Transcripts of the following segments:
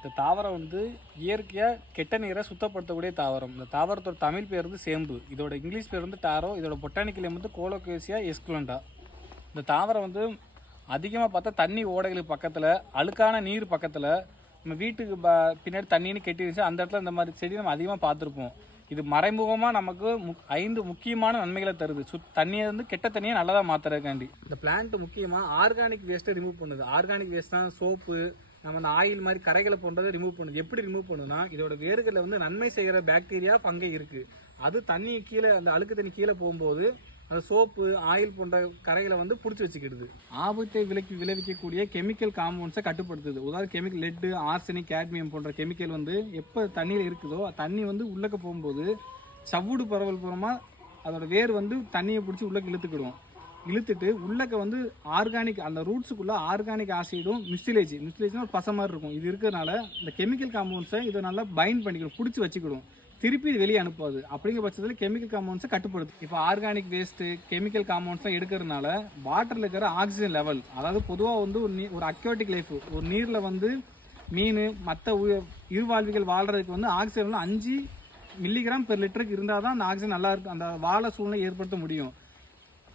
இந்த தாவரம் வந்து இயற்கையாக கெட்ட நீரை சுத்தப்படுத்தக்கூடிய தாவரம். இந்த தாவரத்தோட தமிழ் பேர் வந்து சேம்பு, இதோட இங்கிலீஷ் பேர் வந்து டாரோ, இதோட பொட்டானிக்கல் நேம் வந்து கோலோகேசியா எஸ்குலண்டா. இந்த தாவரம் வந்து அதிகமாக பார்த்தா தண்ணி ஓடைகளுக்கு பக்கத்தில், அழுக்கான நீர் பக்கத்தில், நம்ம வீட்டுக்கு பின்னாடி தண்ணின்னு கெட்டிருந்துச்சு அந்த இடத்துல இந்த மாதிரி செடி நம்ம அதிகமாக பார்த்துருப்போம். இது மறைமுகமாக நமக்கு 5 முக்கியமான நன்மைகளை தருது. தண்ணியை வந்து கெட்ட தண்ணியை நல்லதாக மாற்றுறதுக்காண்டி. இந்த பிளான்ட் முக்கியமாக ஆர்கானிக் வேஸ்ட்டை ரிமூவ் பண்ணுது. ஆர்கானிக் வேஸ்ட் தான் சோப்பு, நம்ம அந்த ஆயில் மாதிரி கரைகளை போன்றதை ரிமூவ் பண்ணுது. எப்படி ரிமூவ் பண்ணுன்னா, இதோட வேர்களில் வந்து நன்மை செய்கிற பாக்டீரியா ஃபங்கை இருக்குது. அது தண்ணி கீழே, அந்த அழுக்கு தண்ணி கீழே போகும்போது அந்த சோப்பு ஆயில் போன்ற கரைகளை வந்து பிடிச்சி வச்சுக்கிடுது. ஆபத்தை விளைவிக்கக்கூடிய கெமிக்கல் காம்பவுண்ட்ஸை கட்டுப்படுத்துது. உதாரணம் கெமிக்கல் லெட்டு, ஆர்சனிக், கேட்மியம் போன்ற கெமிக்கல் வந்து எப்போ தண்ணியில் இருக்குதோ தண்ணி வந்து உள்ளக்க போகும்போது சவ்வுடு பரவல் பூரமாக அதோட வேர் வந்து தண்ணியை பிடிச்சி உள்ளக்க இழுத்துட்டு உள்ளக்க வந்து ஆர்கானிக், அந்த ரூட்ஸுக்குள்ளே ஆர்கானிக் ஆசிடும் மிஸ்டிலேஜ்னா ஒரு பசை மாதிரி இருக்கும். இது இருக்கிறதுனால இந்த கெமிக்கல் காம்பவுண்ட்ஸை இதை நல்லா பைண்ட் பண்ணிக்கிடும், பிடிச்சி வச்சுக்கிடும், திருப்பி வெளியே அனுப்பாது. அப்படிங்கிற பட்சத்தில் கெமிக்கல் காம்பவுண்ட்ஸை கட்டுப்படுது. இப்போ ஆர்கானிக் வேஸ்ட்டு, கெமிக்கல் காம்பவுண்ட்ஸை எடுக்கிறதுனால வாட்டரில் இருக்கிற ஆக்சிஜன் லெவல், அதாவது பொதுவாக வந்து ஒரு அக்வாட்டிக் லைஃப், ஒரு நீரில் வந்து மீன் மற்ற இருவாழ்விகள் வாழ்கிறதுக்கு வந்து ஆக்சிஜன் 5 மில்லிகிராம் பெர் லிட்டருக்கு இருந்தால் தான் அந்த ஆக்சிஜன் நல்லா இருக்கும், அந்த வாழ சூழ்நிலை ஏற்படுத்த முடியும்.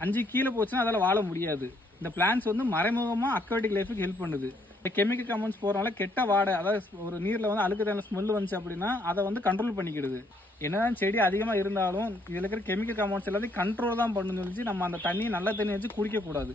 5 கீழே போச்சுன்னா அதால் வாழ முடியாது. இந்த பிளான்ஸ் வந்து மறைமுகமாக அக்வாட்டிக் லைஃபுக்கு ஹெல்ப் பண்ணுது. கெமிக்கல் காம்பவுண்ட்ஸ் போகிறனால கெட்ட வாடை, அதாவது ஒரு நீரில் வந்து அழுக்கு தண்ணி ஸ்மெல் வந்துச்சு அப்படின்னா அதை வந்து கண்ட்ரோல் பண்ணிக்கிடுது. என்னதான் செடி அதிகமாக இருந்தாலும் இதில் இருக்கிற கெமிக்கல் காம்பவுண்ட்ஸ் எல்லாத்தையும் கண்ட்ரோல் தான் பண்ணணும்னு சொல்லி நம்ம அந்த தண்ணியை நல்ல தண்ணி வச்சு குடிக்கக்கூடாது.